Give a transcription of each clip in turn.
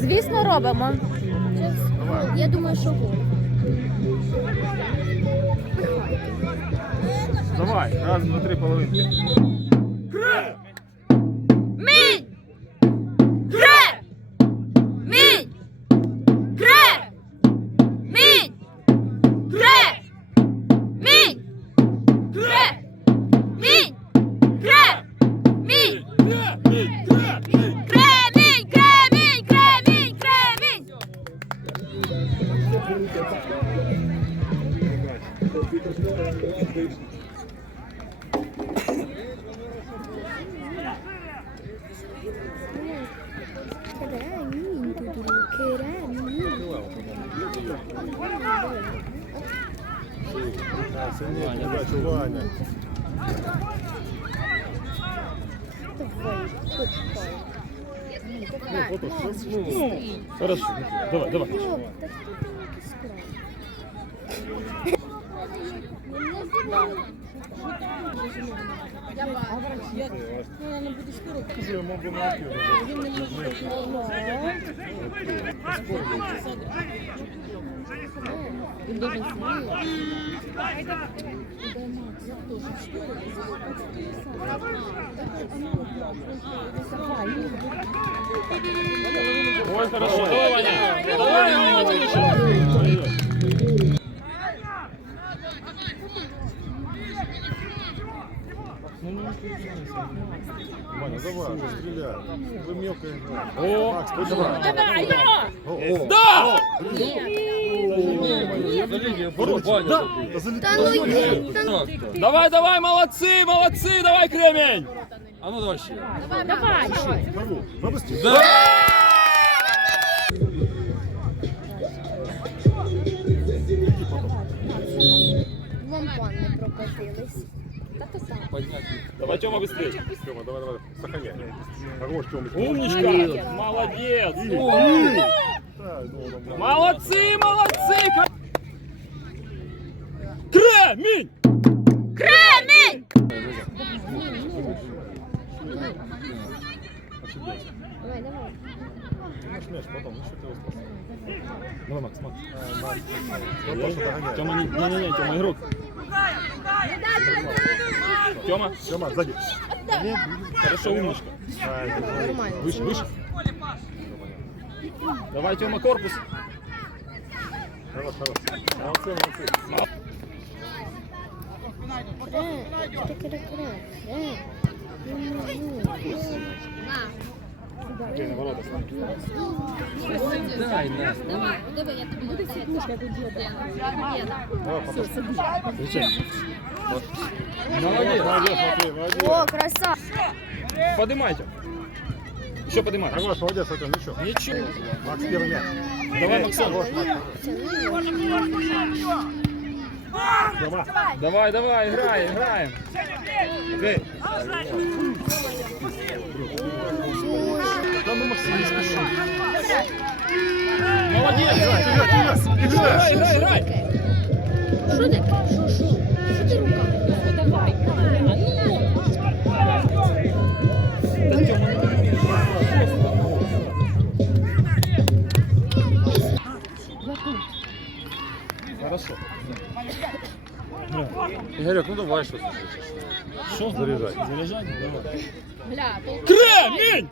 Звісно, робимо. Я думаю, що гол. Давай, раз, два, три половинки. Ваня, удачи, Ваня. Хорошо, давай, давай. Скажи, ему бы на Ой, хорошо. Давай, Ваня. Давай, Ваня. Давай, уже стреляй. Вы мелко играете. О, Макс, ты давай. Давай, О, о. Да! Ну ну Давай, давай, молодцы, молодцы, давай, кремень! А ну давай ще. давай. Кого? Побыстрее. Да! Поднять. Давай, Тёма, быстрее. Тёма, давай, давай, сохраняй. Хорош, Тёмочка. Умничка! Молодец! Молодцы, молодцы! Кремень! Кремінь! Давай, давай. Нажмешь потом, еще ты его спасаешь. Давай, Макс, Макс. Что догоняет. Тёма, не, не, не, не, Тёма, игрок. Тёма, Тёма, сзади. хорошо, умничка. Выше, выше. Давай, Тёма, корпус. Хорош, хорош. Молодцы, молодцы. Кре, кре, кре, кре, Окей, на ворота стань. Дай, на. Давай, диви, я тобі буду Давай, потом. Зачем? Молодец, молодец, Матвей, молодец. О, краса! Поднимайте. Еще поднимай. Хорош, молодец, Артем, ничего. Ничего. Макс, первый мяч. Давай, Максон. Хорош, Макс. Тёма. Давай, давай, играем, играем. Окей. Молодец. Играй, играй, играй. Играй, играй, играй. Що таке? Що, що? Що ти руками? Давай, Хорошо. Ігорьок, ну давай щось. Что? Заряжай. Заряжать? Давай. Бля, то Кремень!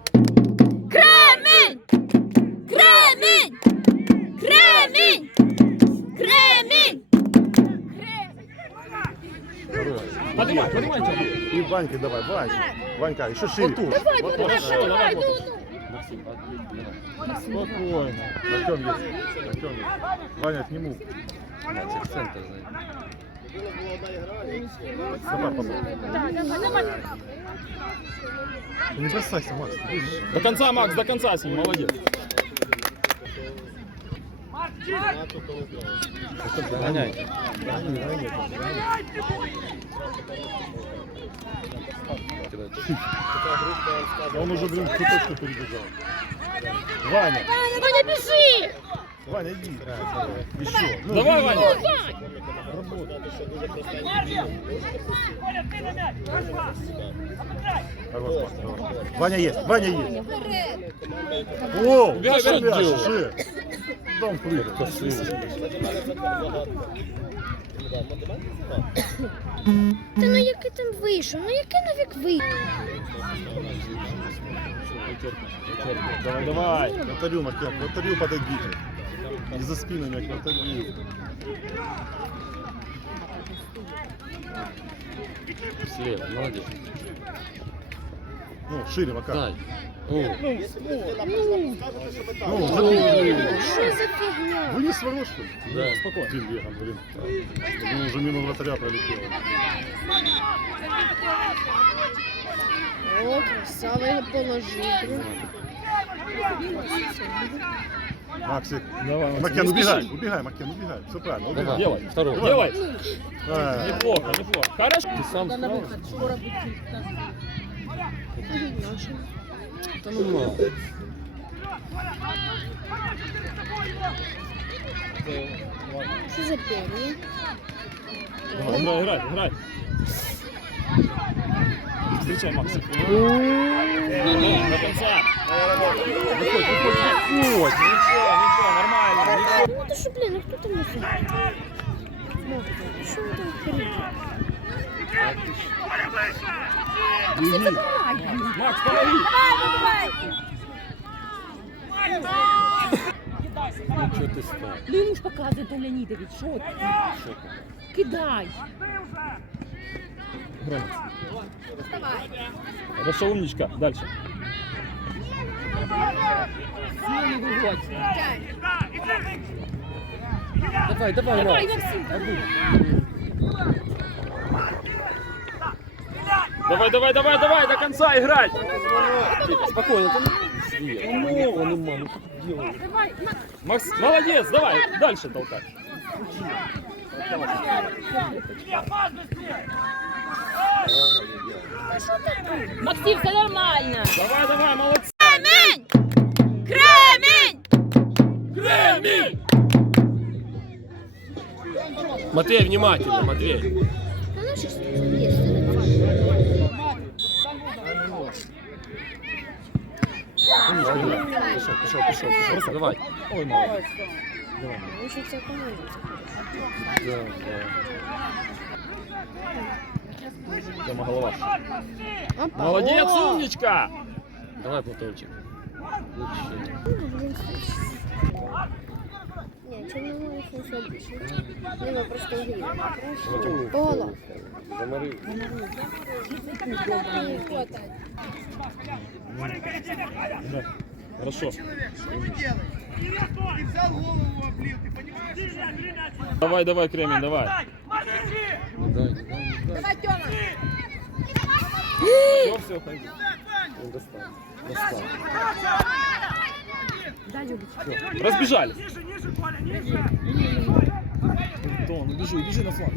И Ванька давай, Ванька. Ванька, еще шире. давай, Вот, давай, Хорошо, давай, ну, ну. Спокойно. Артем есть. Артем есть. Ваня, к нему. Макс, центр. Давай, потом. Не бросайся, Макс. До конца, Макс, до конца с ним, молодец. Гоняй. Он уже, блин, цветочку перебежал. Ваня, Ваня, біжи! Ваня, иди. Еще. Ну, Давай, Ваня. Ваня есть, Ваня есть. О, Убегай, что убегай, мяч, делай. ши. Дом прыгает. Та ну який там вийшов? Ну який нафіг вийшов? Давай, давай. К вратарю, Макен, к вратарю подойдите. Не за спинами, а к вратарю. Слева, молодец. Ну, шире, Макар. Дай. О, Ну, забей. Що за фігня? Вы не с ворот, что ли? Да. спокойно. Блин, бегом, блин. Ну, уже мимо вратаря пролетело. О, красава його положив. Максик. Давай, Максим, Макен, убегай, убегай, Макен, убегай. Все правильно, давай. убегай. Делай. Второй. Делай. А, Неплохо, неплохо. Хорошо. Ты сам справился? Да ну ладно. Що за пені? Давай, играй, играй, играй. Встречай, Макс. До конца. Выходь, выходь, выходь. Ничего, ничего, нормально, ничего. Ну то що, блін, ну хто там не знає? Що ви там херите? Макс, помоги. Ну что ты стал? Ну йому ж показує то Леонідович, що ти? Что ты? Кидай. Хорошо, умничка. Дальше. Зміни виводь. Давай, давай, Давай, Макс. Максим. Давай, давай, давай, давай, до конца играть. Спокойно, там. Ну, он ну Макс. Макс, молодец, давай, дальше толкай. Максим, все нормально. Давай, давай, молодцы. Кремень! Кремень! Кремень! Матвей, внимательно, Матвей. Та ну щось є, телефон. Умничка, играй. Пошел, пошел, пошел, пошел. Давай. Ой, молодец. Ну що це команда? Да, да. Тема голова. Опа. Молодец, О! умничка. Давай, Платончик. Лучше. Блін, Ні, чорноморий не слабіший. Нема просто грі. Краще. Пола. Замори. Да. Хорошо. Давай, давай, Кремень, давай. Дай, дай, дай. Все, все, ходи. Он достал. Достал. Дай, Любочка. Разбежались. Антон, ну бежи, бежи на фланг.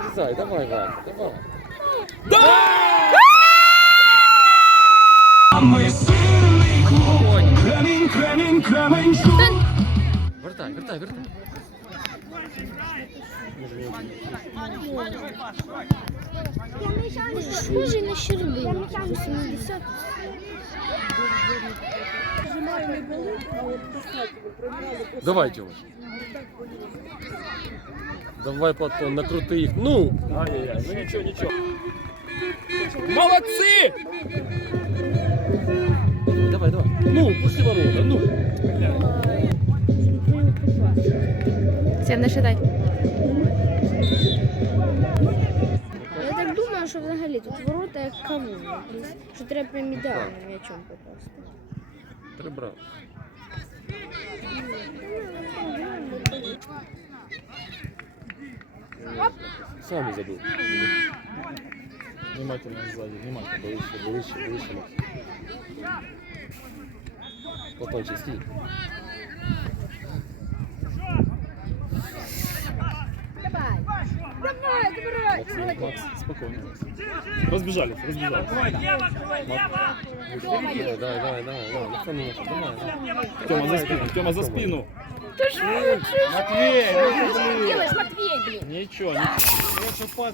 Срезай, давай, Ваня, давай. Вертай, вертай, вертай. Схожий на Щербину. 80 Давай, Тёма. Давай, Платон, накрути їх. Ну! Ай-яй-яй, ну ничего, ничего. Молодцы! Давай, давай. Ну, пусти ворота, ну. Всем не. Я так думаю, що взагалі тут ворота як кавун. якийсь, Що треба прям ідеальним м'ячом попасти. Прибрав. Сам забыл. Внимательно сзади, внимательно. Ближче, ближче, ближче. Макс. Платончик, стій. Макс, Макс, спокойно. Макс. Разбежались, разбежались. Давай, давай, давай, давай. Давай, давай. Тема за спину, Тема за спину. Матвей, Что делаешь, Матвей, блин? Ничего, ничего.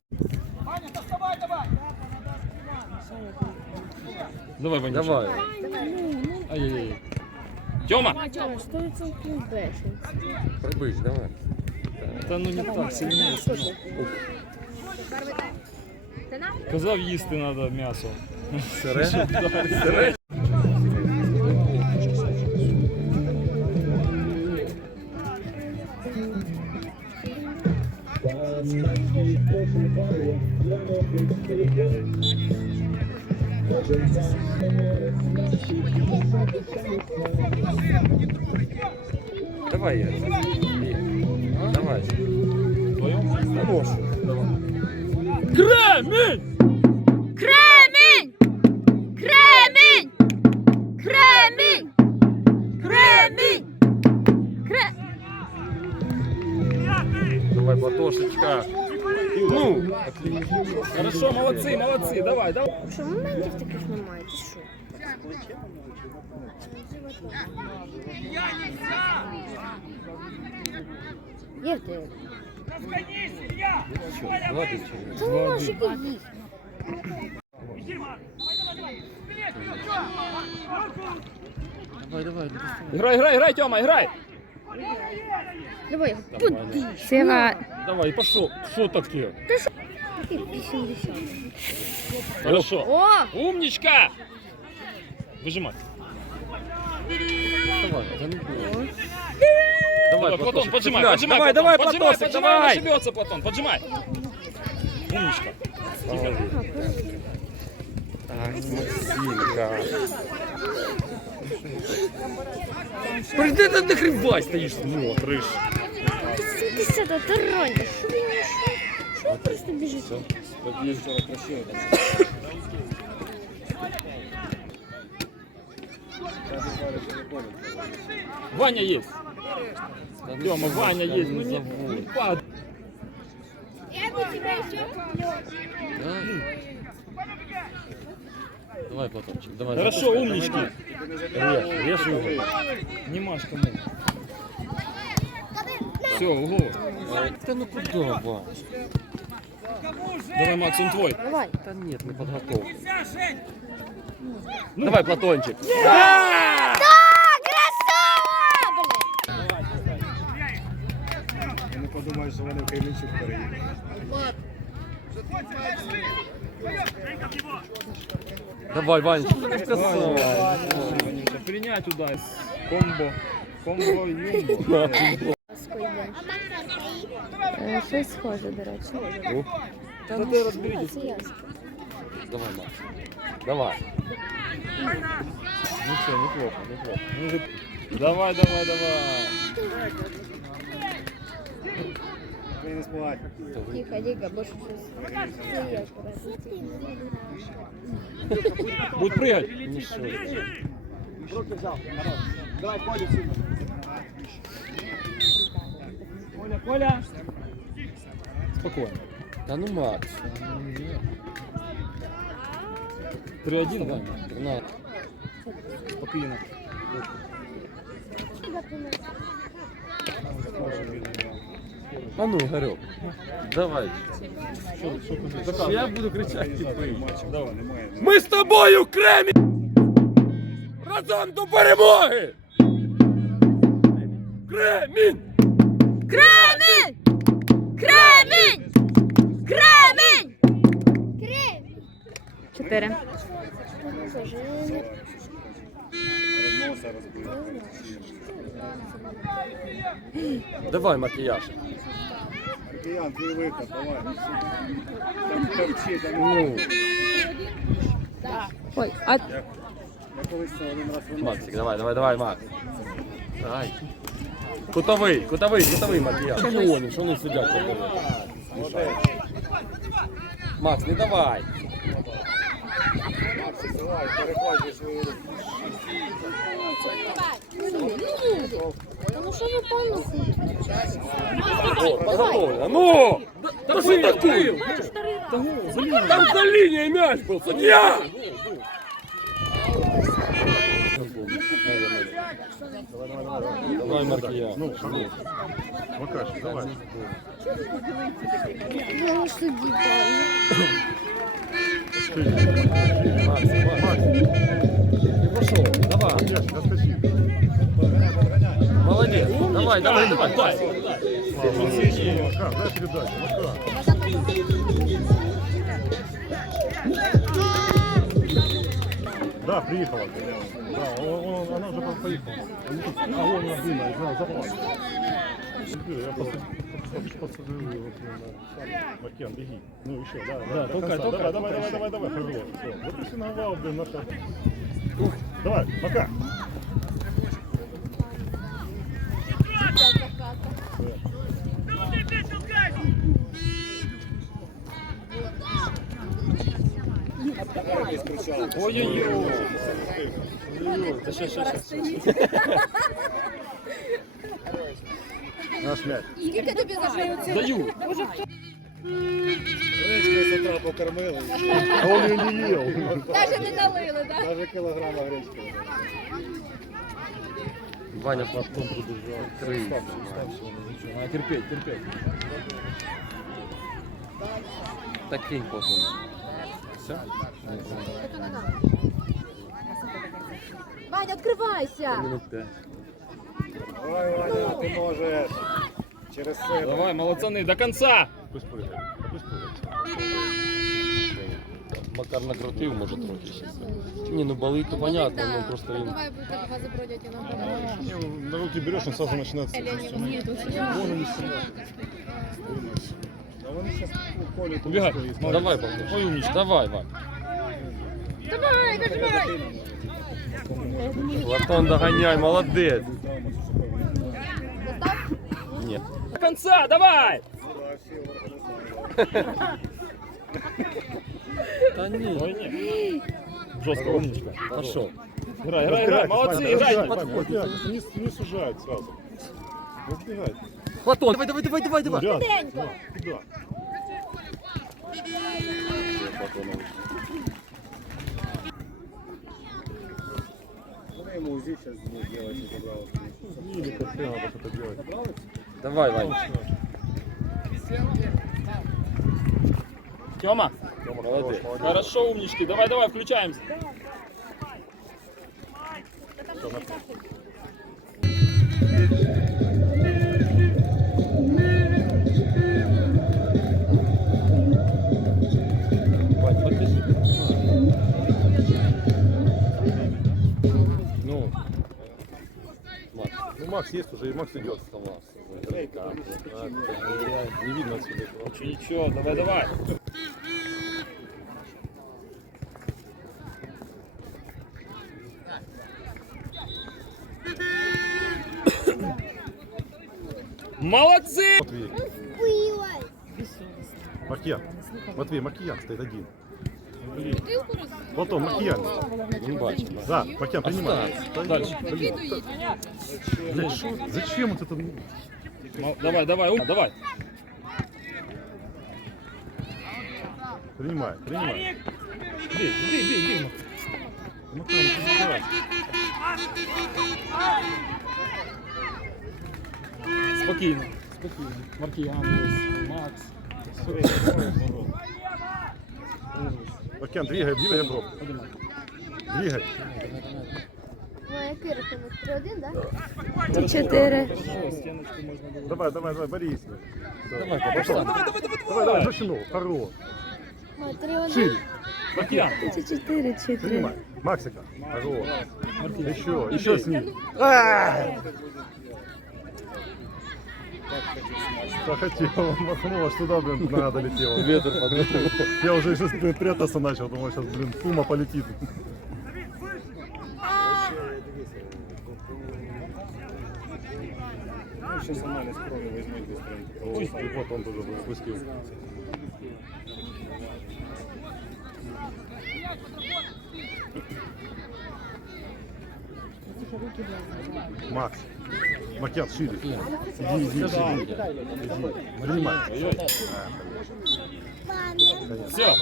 Давай, Ванюша. Давай. Ну, ну, Ай-яй-яй. Тьома! Тьома, 100% бешен. Пробысь, давай. Та ну не так, сильніше. сильніше. Казав їсти треба м'ясо. Сире? Сире. Давай я. Давай. Кремінь! Кремінь! молодці, молодці, давай, давай. Що моментів таких немає, ти що? Є ти. Чё, воды чё? Та ну наш який їх. Давай, давай, давай. Грай, грай, грай, Тьома, грай! Давай, поди. Сєва, Давай, пошел. Що таке? Який 80. Хорошо. О! Умничка! Выжимай. Давай, да ну. Давай, Платон, поджимай, поджимай, Давай, давай, поджимай, поджимай, давай. ошибется, Платон, поджимай. Умничка. Ай, Максимка. Приди ти нахребай стоїш, смотриш. 70 а ти раньше Що він не що? Що він просто біжить? Ваня есть. Тёма, Ваня есть. Ну не, не падай. Давай, Платончик, давай. Хорошо, запускай, умнички. давай. Режь, режь его. Не маш кому. Все, угол. Та ну куда, Вань? Давай, Макс, он твой. Давай. Та нет, не подготовлен. Давай, Платончик. Я не подумаю, що вони в Кременчук переїдуть. Давай, Вань. Ванюша, принять туда комбо. Комбо юмбо. Йде. Щось схоже, до речі. Да ты разберитесь. Це ясно. Давай, Макс. Давай. Ну что, неплохо, неплохо. Ну же- Давай, давай, давай. Не спать. Тихо, Діка, бо щось. Це я Будет прыгать. Коля, Коля. Спокойно. Да ну, Макс. 3-1, да? На. Спокойно. А ну, Гарек. Давай. Я буду кричати. Давай. Ми з тобою, Кремі! Разом до перемоги! Кремінь! Кремінь! Кремінь! Кремінь! Чотири. Розноса розбив. Давай, макіяж. Киян, твій виход, давай. Там товчи, там. Ну, Ой, а Я колись це один раз виносив. Максик, давай, давай, давай, Макс. Ай. Кутовий, кутовий, кутовий макіяж. Що вони, що вони сидять? Молодець. Макс, не давай. Ну що ви? О, подготовлено. Ну! Да что такое? Там за линией мяч был, судья! Давай, макияж. Ну, Макаш, давай. Я не пану. Макс, Макс. Ты пошел, давай. давай. Молодец. Давай, давай, давай. Мака, дай передачу. Мака. Да, приехала. Да, он- он- она уже поехала. А она длинная, да, запас. Я посадил его на Макен, беги. Ну еще, да, да, толкай, толкай, Давай, давай, давай, давай. Всё. Вот ты сигнал, блин, наша. Давай, пока. Ой-ой-ой. Наш мяч. Скільки тобі зажив? Даю. Гречка с утра покормила. А он ее не ел. Навіть не налили, так? Даже килограмма гречки. Ваня потом прибежал. Три. Надо терпеть, терпеть. Так кинь потом. Все? Ваня, відкривайся! Минут пять. Давай, Ваня, ты можешь. Через себя. Давай, молодцаны, до конца. Пусть прыгает. Пусть прыгает. Макар накрутив, може трохи ще. Ні, ну болить, то понятно, ну просто він. Давай так гази бродять і нам. Не, На руки берешь, он сразу начинается. Вон они сидят. А вони сейчас у Коли Убегай. Давай, Богдан. Ой, умничка. Давай, Вань. Давай, дожимай! Платон, доганяй, молодець. Ні. До конца, давай. Ой, нет. Жестко, умничка. Пошел. Играй, играй, играй. Молодцы, играйте. Не, не сужать сразу. Разбегать. Платон, давай, давай, давай, давай, давай. Ряд. Швиденько. Да, Туда. Или как надо что-то делать. Давай, Вань. Тёма, Молодець. хорошо, умнички. Давай, давай, включаемся. Вань, Макс, есть уже, и Макс идет. Не видно отсюда. Ничего, ничего, давай, давай. Молодцы! Матвей. Маркиян. Матвей, Маркиян стоит один. Блин. Платон, Маркиян. Він бачить. Да, Маркиян, принимай. Дальше. Блин, да шо- Зачем вот это? ну, Мол- Давай, давай, ум- давай. Принимай, принимай. Бей, бей, бей, бей. Макар, ну ты забирай. Спокійно, спокійно. Маркіян, Макс. Маркиян, двигай, двигай, бро. Двигай. Ну, який рахунок? 3-1, так? Ти чотири. Давай, давай, давай, борись. Давай, Пошел. пошла. Давай, давай, затянул. Хорош. Ну, 3-1. Шире. Маркіян. Чотири, чотири. Принимай. Максика. Хорош. Еще, еще с ним. Захотел, махнул, аж туда, блин, надо летело. Ветер подул. Я уже сейчас прятаться начал, думал, сейчас, блин, пума полетит. Сейчас анализ крови возьмет быстренько. Ой, и вот он тоже выпустил. Макс, Макян, шире. Иди, иди, иди. Принимай. Все.